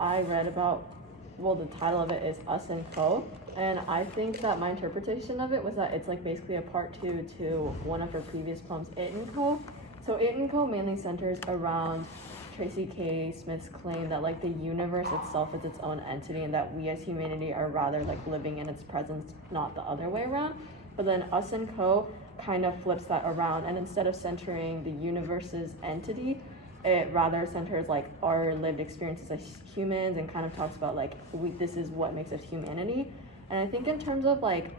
I read about, well, the title of it is Us and Co. And I think that my interpretation of it was that it's like basically a part two to one of her previous poems, It and Co. So It and Co. mainly centers around Tracy K. Smith's claim that like the universe itself is its own entity and that we as humanity are rather like living in its presence, not the other way around. But then Us and Co. kind of flips that around, and instead of centering the universe's entity, it rather centers like our lived experiences as humans and kind of talks about like this is what makes us humanity. And I think in terms of like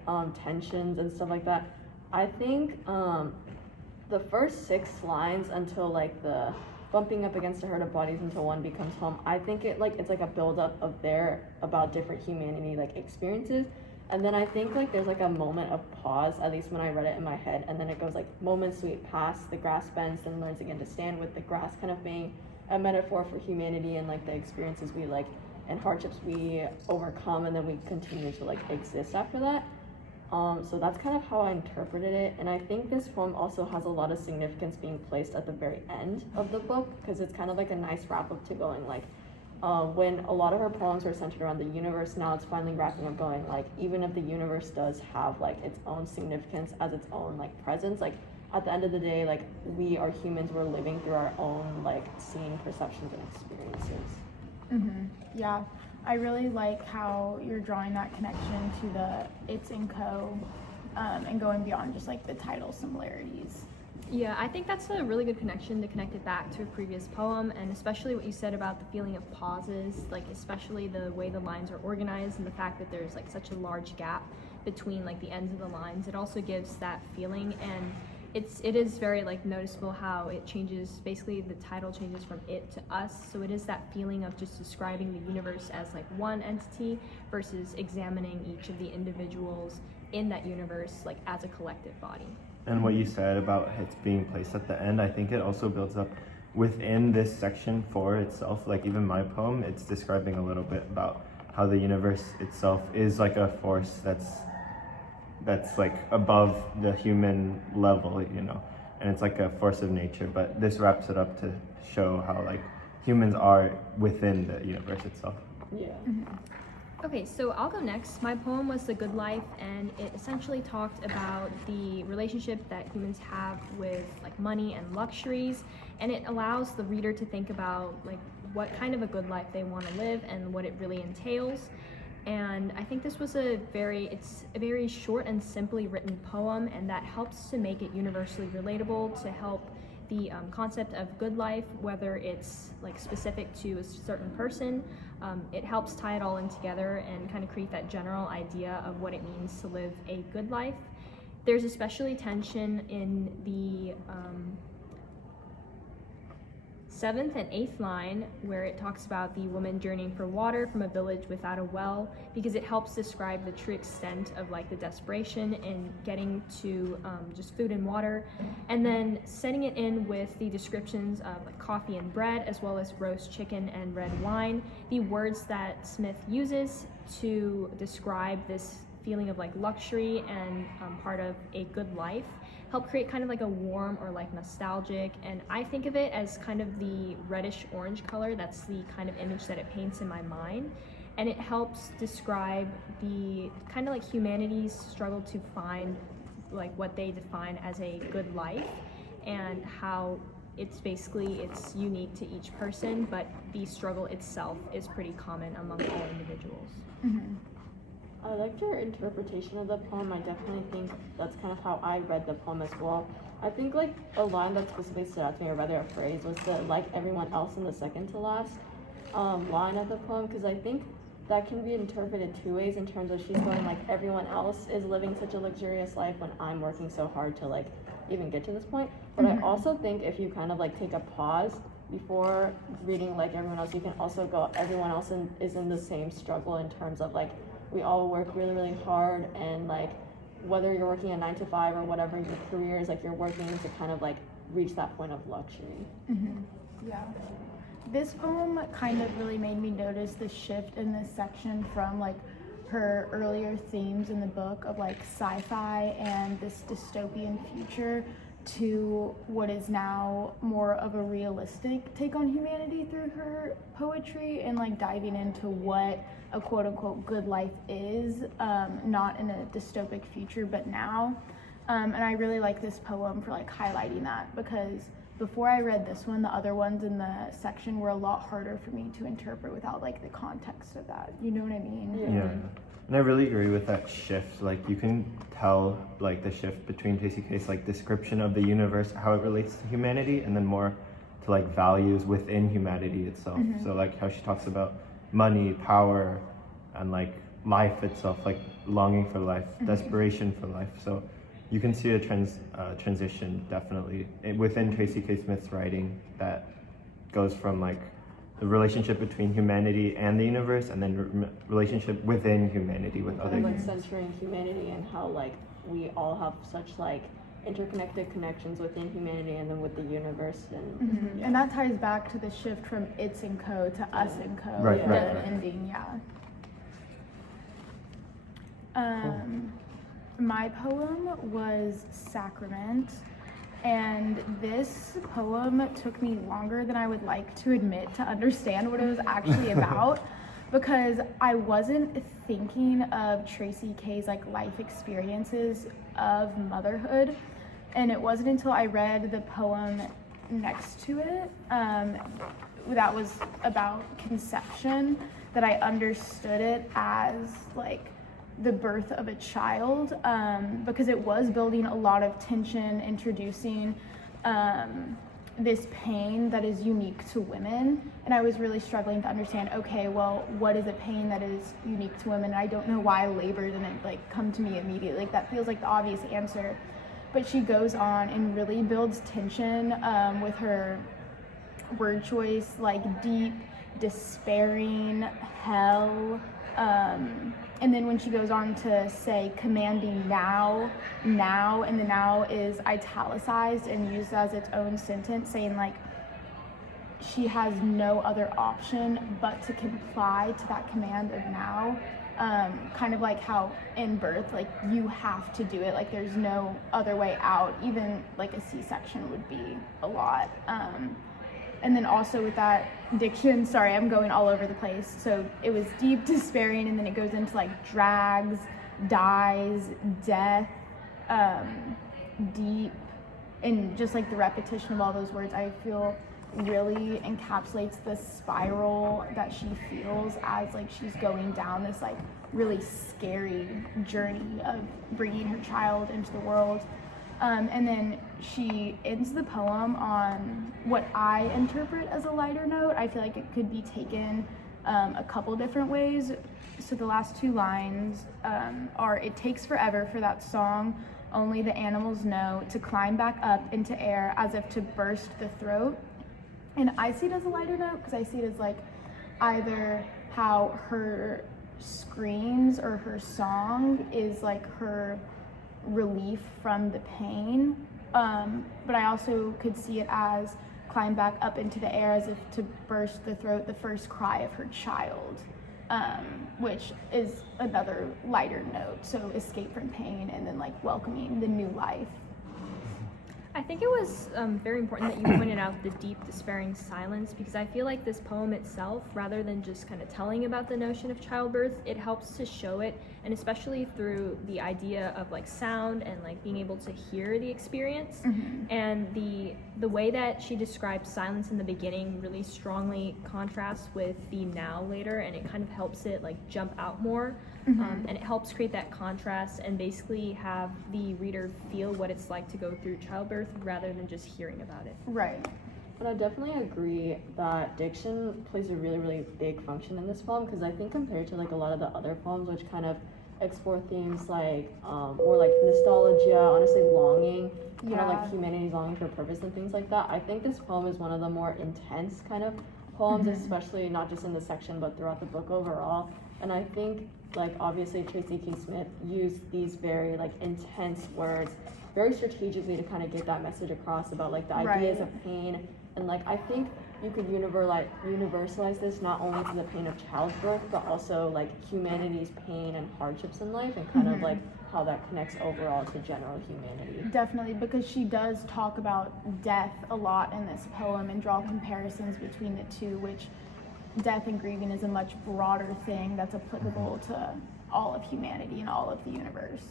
tensions and stuff like that, I think the first 6 lines until like the bumping up against a herd of bodies until one becomes home, I think it's like a build-up of their about different humanity like experiences. And then I think like there's like a moment of pause, at least when I read it in my head, and then it goes like moments sweep past, the grass bends then learns again to stand, with the grass kind of being a metaphor for humanity and like the experiences we like and hardships we overcome, and then we continue to like exist after that. So that's kind of how I interpreted it, and I think this poem also has a lot of significance being placed at the very end of the book, because it's kind of like a nice wrap up to going like, when a lot of her poems were centered around the universe, now it's finally wrapping up going like, even if the universe does have like its own significance as its own like presence, like at the end of the day, like we are humans, we're living through our own like seeing, perceptions, and experiences. Yeah, I really like how you're drawing that connection to the It's and Co. And going beyond just like the title similarities. Yeah, I think that's a really good connection to connect it back to a previous poem, and especially what you said about the feeling of pauses, like especially the way the lines are organized and the fact that there's like such a large gap between like the ends of the lines. It also gives that feeling, and it is very like noticeable how it changes. Basically the title changes from it to us, so it is that feeling of just describing the universe as like one entity versus examining each of the individuals in that universe like as a collective body. And what you said about it being placed at the end, I think it also builds up within this section 4 itself. Like even my poem, it's describing a little bit about how the universe itself is like a force that's like above the human level, you know, and it's like a force of nature. But this wraps it up to show how like humans are within the universe itself. Yeah. Okay, so I'll go next. My poem was The Good Life, and it essentially talked about the relationship that humans have with like money and luxuries, and it allows the reader to think about like what kind of a good life they want to live and what it really entails. And I think this was it's a very short and simply written poem, and that helps to make it universally relatable, to help the concept of good life, whether it's like specific to a certain person. It helps tie it all in together and kind of create that general idea of what it means to live a good life. There's especially tension in the 7th and 8th line, where it talks about the woman journeying for water from a village without a well, because it helps describe the true extent of like the desperation in getting to just food and water, and then setting it in with the descriptions of like coffee and bread, as well as roast chicken and red wine. The words that Smith uses to describe this feeling of like luxury and part of a good life help create kind of like a warm or like nostalgic, and I think of it as kind of the reddish orange color. That's the kind of image that it paints in my mind, and it helps describe the kind of like humanity's struggle to find like what they define as a good life, and how it's unique to each person, but the struggle itself is pretty common among all individuals. I liked your interpretation of the poem. I definitely think that's kind of how I read the poem as well. I think like a line that specifically stood out to me, or rather a phrase, was the like everyone else in the second to last line of the poem, because I think that can be interpreted 2 ways, in terms of she's going like everyone else is living such a luxurious life when I'm working so hard to like even get to this point. But I also think if you kind of like take a pause before reading like everyone else, you can also go everyone else is in the same struggle, in terms of like we all work really, really hard, and like whether you're working a 9 to 5 or whatever your career is, like you're working to kind of like reach that point of luxury. Yeah. This poem kind of really made me notice the shift in this section from like her earlier themes in the book of like sci-fi and this dystopian future to what is now more of a realistic take on humanity through her poetry, and like diving into what a quote unquote good life is, not in a dystopic future but now. And I really like this poem for like highlighting that, because before I read this one, the other ones in the section were a lot harder for me to interpret without like the context of that. You know what I mean? Yeah. And I really agree with that shift. Like you can tell like the shift between JCK's like description of the universe, how it relates to humanity, and then more to like values within humanity itself. So like how she talks about money, power, and like life itself, like longing for life, desperation for life. So you can see a transition definitely within Tracy K. Smith's writing that goes from like the relationship between humanity and the universe, and then relationship within humanity with other Kind of like humans. centering humanity and how like we all have such like interconnected connections within humanity and then with the universe, and And that ties back to the shift from It's and Co. to Us and Co. Right, the right, right. ending, My poem was Sacrament, and this poem took me longer than I would like to admit to understand what it was actually about, because I wasn't thinking of Tracy K's like life experiences of motherhood, and it wasn't until I read the poem next to it that was about conception that I understood it as like the birth of a child, because it was building a lot of tension, introducing this pain that is unique to women, and I was really struggling to understand, okay, well, what is a pain that is unique to women? I don't know why labor didn't like come to me immediately. Like that feels like the obvious answer, but she goes on and really builds tension with her word choice, like deep, despairing, hell, and then when she goes on to say commanding now, and the now is italicized and used as its own sentence, saying like she has no other option but to comply to that command of now. Kind of like how in birth, like you have to do it, like there's no other way out, even like a C-section would be a lot. And then also with that diction, sorry, I'm going all over the place. So it was deep, despairing, and then it goes into like drags, dies, death, deep, and just like the repetition of all those words, I feel really encapsulates the spiral that she feels as like she's going down this like really scary journey of bringing her child into the world. And then she ends the poem on what I interpret as a lighter note. I feel like it could be taken a couple different ways. So the last two lines are, "It takes forever for that song only the animals know to climb back up into air as if to burst the throat." And I see it as a lighter note because I see it as like either how her screams or her song is like her relief from the pain, but I also could see it as climb back up into the air as if to burst the throat, the first cry of her child, which is another lighter note. So escape from pain and then like welcoming the new life. I think it was very important that you pointed out the deep, despairing silence, because I feel like this poem itself, rather than just kind of telling about the notion of childbirth, it helps to show it, and especially through the idea of like sound and like being able to hear the experience. And the way that she describes silence in the beginning really strongly contrasts with the now later, and it kind of helps it like jump out more. And it helps create that contrast and basically have the reader feel what it's like to go through childbirth rather than just hearing about it. Right. But I definitely agree that diction plays a really, really big function in this poem, because I think compared to like a lot of the other poems which kind of explore themes like more like nostalgia, honestly longing, kind of like humanity's longing for purpose and things like that, I think this poem is one of the more intense kind of poems, especially not just in this section but throughout the book overall. And I think like obviously Tracy K. Smith used these very like intense words very strategically to kind of get that message across about like the ideas of pain. And like I think you could universalize this not only to the pain of childbirth, but also like humanity's pain and hardships in life, and kind of like how that connects overall to general humanity. Definitely, because she does talk about death a lot in this poem and draw comparisons between the two, which death and grieving is a much broader thing that's applicable to all of humanity and all of the universe.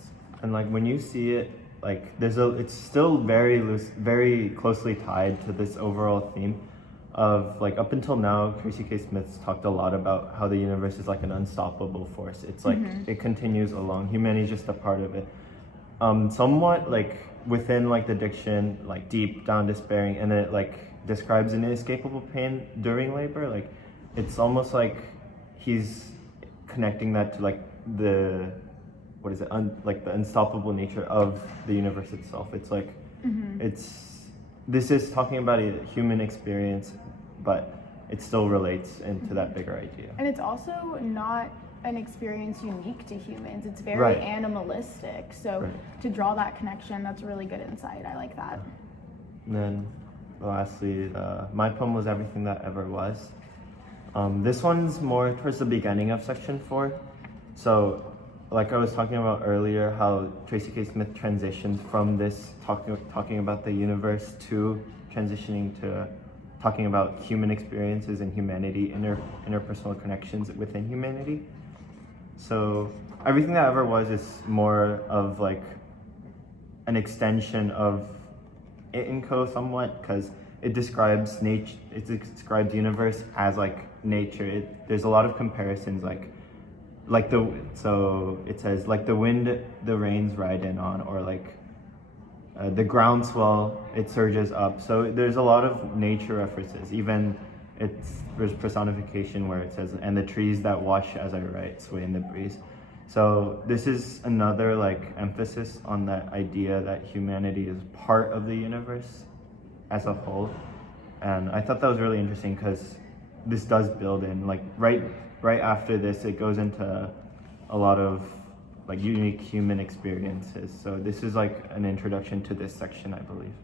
And like when you see it, like it's still very loose, very closely tied to this overall theme of like up until now, Tracy K. Smith's talked a lot about how the universe is like an unstoppable force. It's like it continues along. Humanity is just a part of it. Somewhat like within like the diction, like deep down despairing, and it like describes an inescapable pain during labor. Like it's almost like he's connecting that to like the like the unstoppable nature of the universe itself. It's like this is talking about a human experience, but it still relates into that bigger idea. And it's also not an experience unique to humans. It's very Right. animalistic. So to draw that connection, that's really good insight. I like that. And then lastly, my poem was Everything That Ever Was. This one's more towards the beginning of section 4. So like I was talking about earlier, how Tracy K. Smith transitions from this talking about the universe to transitioning to talking about human experiences and humanity, interpersonal connections within humanity. So Everything That Ever Was is more of like an extension of It and Co. somewhat, because it describes nature. It describes the universe as like nature. There's a lot of comparisons, so it says like the wind the rains ride in on, or like the groundswell it surges up. So there's a lot of nature references. Even there's personification where it says, and the trees that wash as I write sway in the breeze. So this is another like emphasis on that idea that humanity is part of the universe as a whole. And I thought that was really interesting because this does build in like right after this, it goes into a lot of like unique human experiences. So this is like an introduction to this section, I believe.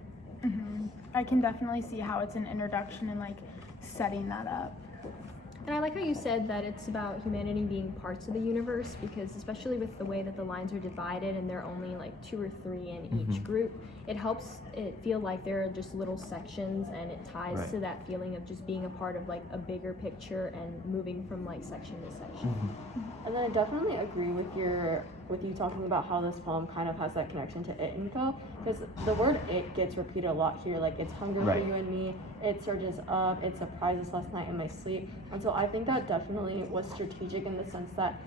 I can definitely see how it's an introduction and like setting that up. And I like how you said that it's about humanity being parts of the universe, because especially with the way that the lines are divided and there are only like 2 or 3 in each group, it helps it feel like there are just little sections, and it ties to that feeling of just being a part of like a bigger picture and moving from like section to section. And then I definitely agree with you talking about how this poem kind of has that connection to It and Co. Because the word it gets repeated a lot here. Like it's hunger for you and me, it surges up, it surprises last night in my sleep. And so I think that definitely was strategic in the sense that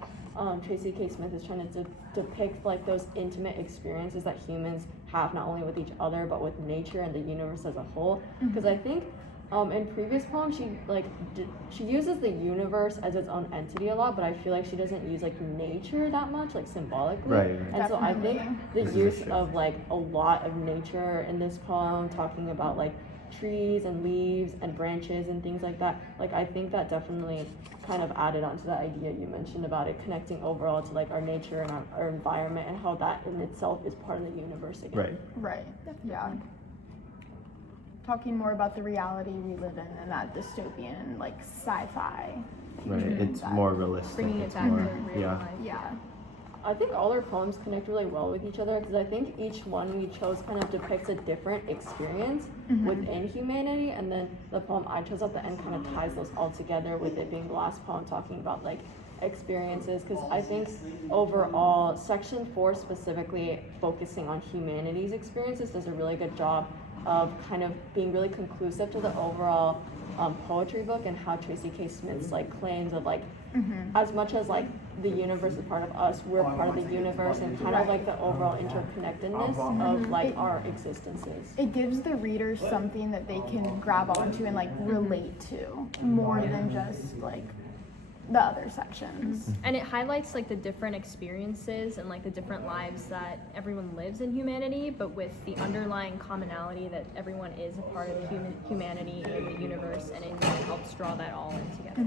Tracy K. Smith is trying to depict like those intimate experiences that humans have, not only with each other but with nature and the universe as a whole. Because I think in previous poems she uses the universe as its own entity a lot, but I feel like she doesn't use like nature that much, like symbolically. And Definitely. so I think the use of like a lot of nature in this poem, talking about like trees and leaves and branches and things like that, like I think that definitely kind of added on to that idea you mentioned about it connecting overall to like our nature and our environment, and how that in itself is part of the universe again. Right. Yeah. Talking more about the reality we live in and that dystopian, like sci-fi. It's more realistic. Bringing it It's back to more, real life. Yeah. I think all our poems connect really well with each other, because I think each one we chose kind of depicts a different experience within humanity, and then the poem I chose at the end kind of ties those all together, with it being the last poem talking about like experiences. Because I think overall section 4 specifically focusing on humanity's experiences does a really good job of kind of being really conclusive to the overall poetry book, and how Tracy K. Smith's like claims of like as much as like the universe is part of us, we're part of the universe, and kind of like the overall interconnectedness of like our existences. It gives the reader something that they can grab onto and like relate to more than just like the other sections. And it highlights like the different experiences and like the different lives that everyone lives in humanity, but with the underlying commonality that everyone is a part of humanity and the universe, and it really helps draw that all in together.